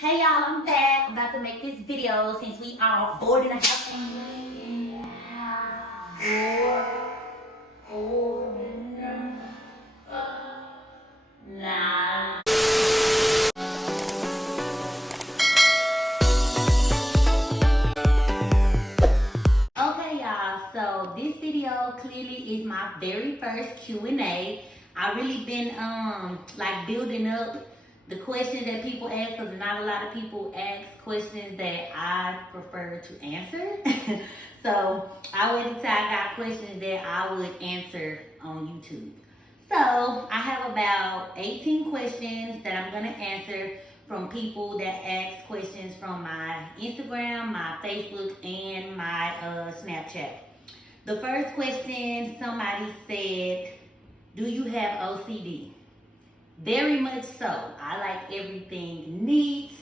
Hey y'all, I'm back. I'm about to make this video since we are bored in the house. Nah. Okay y'all, so this video clearly is my very first Q&A. I really been like building up the questions that people ask because not a lot of people ask questions that I prefer to answer. So I waited till I got questions that I would answer on YouTube. So I have about 18 questions that I'm gonna answer from people that ask questions from my Instagram, my Facebook, and my Snapchat. The first question, somebody said, do you have OCD? Very much so. I like everything neat,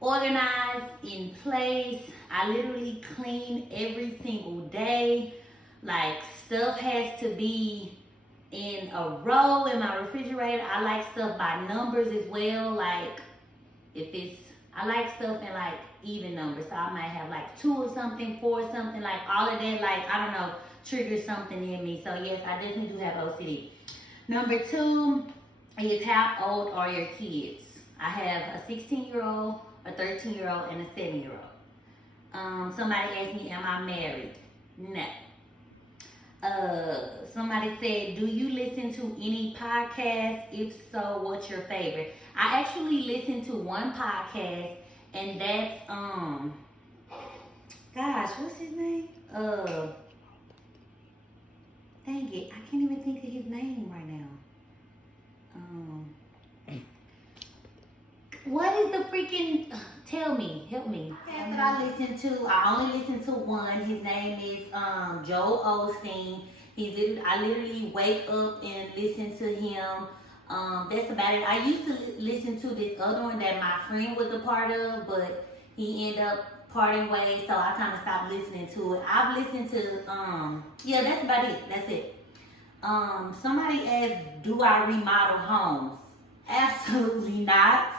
organized, in place. I literally clean every single day. Like stuff has to be in a row in my refrigerator. I like stuff by numbers as well. Like I like stuff in like even numbers. So I might have like 2 or something, 4 or something, like all of that, like, I don't know, triggers something in me. So yes, I definitely do have OCD. Number 2 is how old are your kids? I have a 16-year-old, a 13-year-old, and a 7-year-old. Somebody asked me, am I married? No. Somebody said, do you listen to any podcasts? If so, what's your favorite? I actually listen to one podcast, and that's gosh, what's his name? Dang it, I can't even think of his name right now. What is the freaking? Tell me, help me. Podcast that I listen to, I only listen to one. His name is Joel Osteen. I literally wake up and listen to him. That's about it. I used to listen to this other one that my friend was a part of, but he ended up parting ways, so I kind of stopped listening to it. I've listened to yeah, that's about it. That's it. Somebody asked, do I remodel homes? Absolutely not.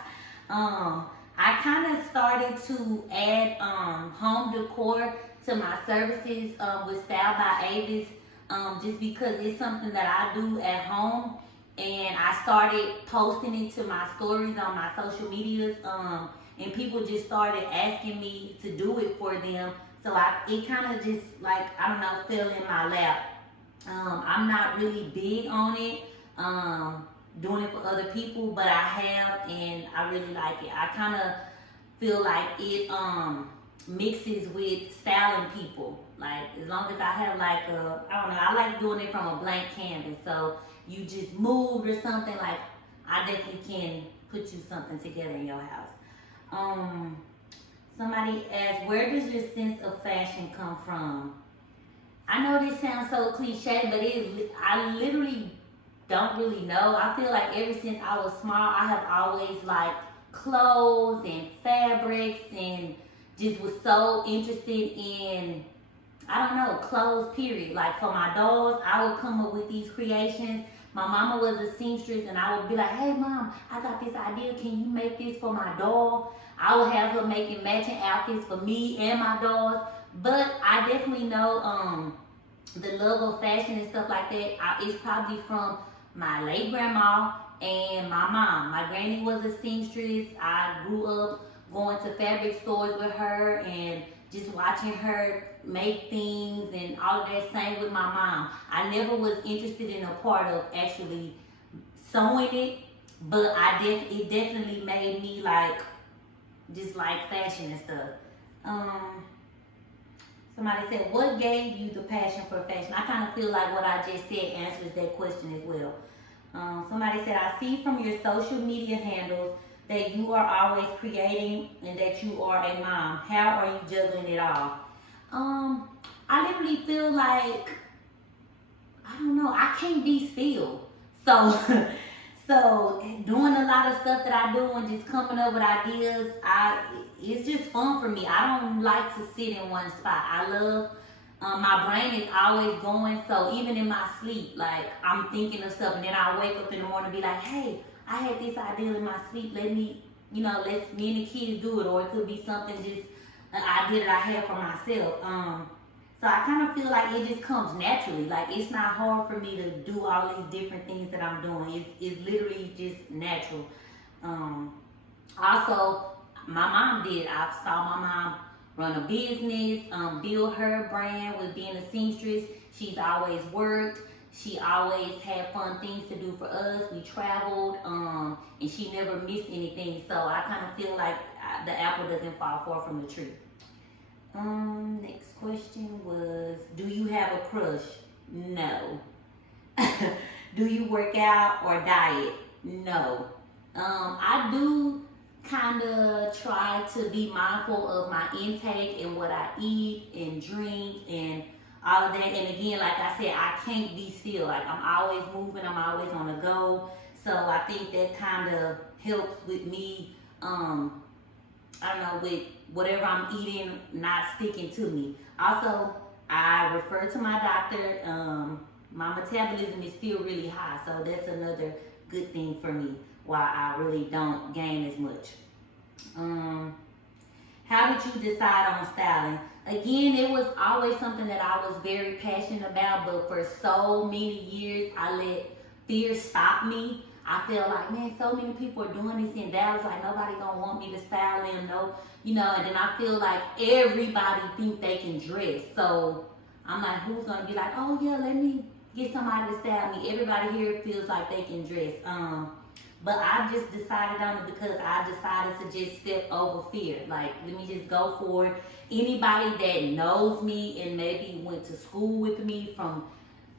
I kind of started to add home decor to my services with Style by Avis, just because it's something that I do at home, and I started posting it to my stories on my social medias, and people just started asking me to do it for them. So it kind of just, like, I don't know, fell in my lap. I'm not really big on it, doing it for other people, but I have, and I really like it. I kind of feel like it mixes with styling people. Like, as long as I have like I don't know, I like doing it from a blank canvas. So you just moved or something, like, I definitely can put you something together in your house. Somebody asked, where does your sense of fashion come from? I know this sounds so cliche, but I literally don't really know. I feel like ever since I was small, I have always liked clothes and fabrics, and just was so interested in, I don't know, clothes, period. Like for my dolls, I would come up with these creations. My mama was a seamstress, and I would be like, hey mom, I got this idea, can you make this for my doll? I would have her making matching outfits for me and my dolls. But I definitely know the love of fashion and stuff like that is probably from my late grandma and my mom. My granny was a seamstress. I grew up going to fabric stores with her and just watching her make things and all of that. Same with my mom. I never was interested in a part of actually sewing it, but it definitely made me like just like fashion and stuff. Somebody said, what gave you the passion for fashion? I kind of feel like what I just said answers that question as well. Somebody said, I see from your social media handles that you are always creating and that you are a mom. How are you juggling it all? I literally feel like, I don't know, I can't be still. So, so doing a lot of stuff that I do and just coming up with ideas, it's just fun for me. I don't like to sit in one spot. I love, my brain is always going, so even in my sleep, like, I'm thinking of stuff, and then I wake up in the morning and be like, hey, I had this idea in my sleep, let me let me and the kids do it, or it could be something just an idea that I have for myself. So I kind of feel like it just comes naturally. Like it's not hard for me to do all these different things that I'm doing. It's literally just natural. Also, my mom did. I saw my mom run a business, build her brand with being a seamstress. She's always worked. She always had fun things to do for us. We traveled, and she never missed anything. So I kind of feel like the apple doesn't fall far from the tree. Next question was, do you have a crush? No. Do you work out or diet? No. I do kind of try to be mindful of my intake and what I eat and drink and all of that. And again, like I said, I can't be still. Like I'm always moving, I'm always on the go. So I think that kind of helps with me, I don't know, with whatever I'm eating not sticking to me. Also, I refer to my doctor. My metabolism is still really high, so that's another good thing for me, why I really don't gain as much. How did you decide on styling? Again, it was always something that I was very passionate about, but for so many years, I let fear stop me. I feel like, man, so many people are doing this in Dallas, like nobody gonna want me to style them, no, and then I feel like everybody think they can dress. So I'm like, who's gonna be like, oh yeah, let me get somebody to style me. Everybody here feels like they can dress. But I just decided on it because I decided to just step over fear. Like, let me just go for it. Anybody that knows me and maybe went to school with me from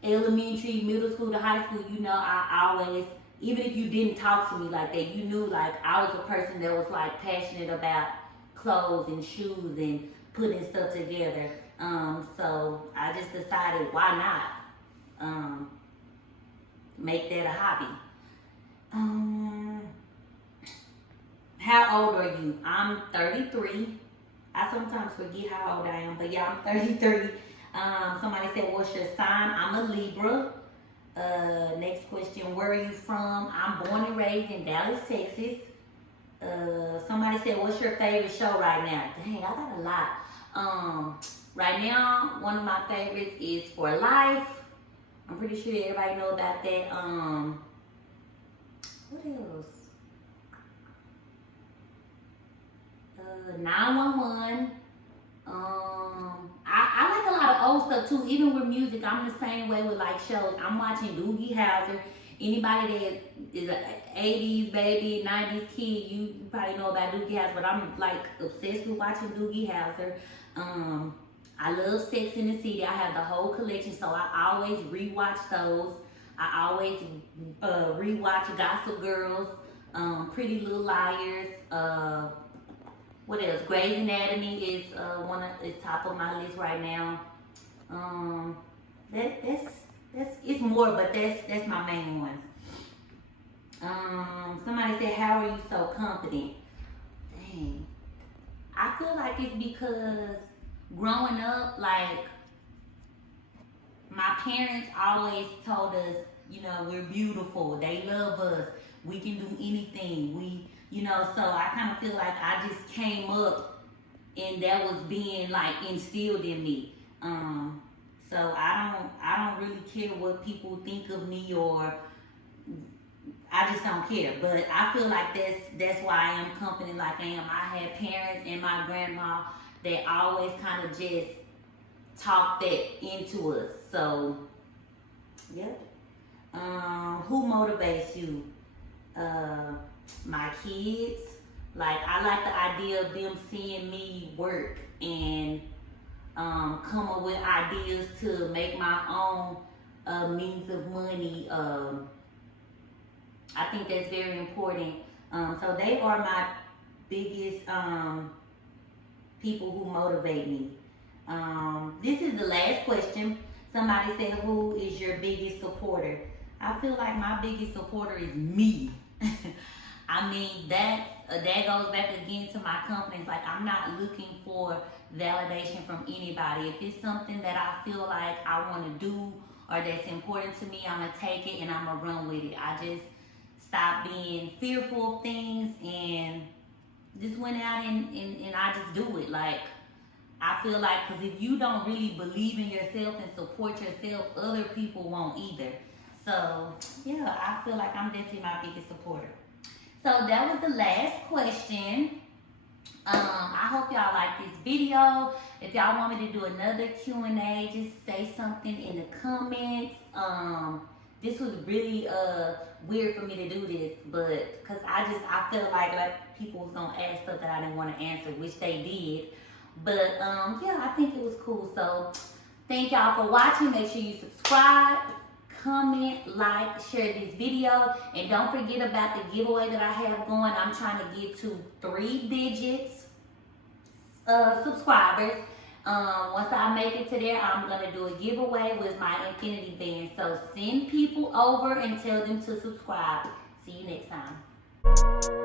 elementary, middle school to high school, I always, even if you didn't talk to me like that, you knew like I was a person that was like passionate about clothes and shoes and putting stuff together. So I just decided, why not make that a hobby. How old are you? I'm 33. I sometimes forget how old I am, but yeah, I'm 33. Somebody said, what's your sign? I'm a Libra. Next question, where are you from? I'm born and raised in Dallas, Texas. Somebody said, what's your favorite show right now? Dang, I got a lot. Right now, one of my favorites is For Life. I'm pretty sure everybody know about that. What else? 911. I like a lot of old stuff too. Even with music, I'm the same way with like shows. I'm watching Doogie Howser. Anybody that is an 80s baby, 90s kid, you probably know about Doogie Howser, but I'm like obsessed with watching Doogie Howser. I love Sex in the City. I have the whole collection, so I always rewatch those. I always rewatch Gossip Girls, Pretty Little Liars. What else? Grey's Anatomy is is top of my list right now. It's more, but that's my main ones. Somebody said, "How are you so confident?" Dang, I feel like it's because growing up, like my parents always told us, we're beautiful. They love us. We can do anything. So I kind of feel like I just came up and that was being like instilled in me. So I don't really care what people think of me, or I just don't care. But I feel like that's why I am confident like I am. I had parents and my grandma that always kind of just talked that into us. So, yep. Who motivates you? My kids. Like, I like the idea of them seeing me work and come up with ideas to make my own means of money. I think that's very important. So they are my biggest people who motivate me. This is the last question. Somebody said, who is your biggest supporter? I feel like my biggest supporter is me. I mean, that goes back again to my confidence. Like, I'm not looking for validation from anybody. If it's something that I feel like I want to do or that's important to me, I'm going to take it and I'm going to run with it. I just stop being fearful of things and just went out and I just do it. Like, I feel like, because if you don't really believe in yourself and support yourself, other people won't either. So, yeah, I feel like I'm definitely my biggest supporter. So, that was the last question. I hope y'all like this video. If y'all want me to do another Q&A, just say something in the comments. This was really weird for me to do this, but because I felt like people was gonna ask stuff that I didn't want to answer, which they did. But yeah, I think it was cool. So thank y'all for watching. Make sure you subscribe, comment, like, share this video, and don't forget about the giveaway that I have going. I'm trying to get to 3 digits subscribers. Once I make it to there, I'm gonna do a giveaway with my Infinity Band. So send people over and tell them to subscribe. See you next time.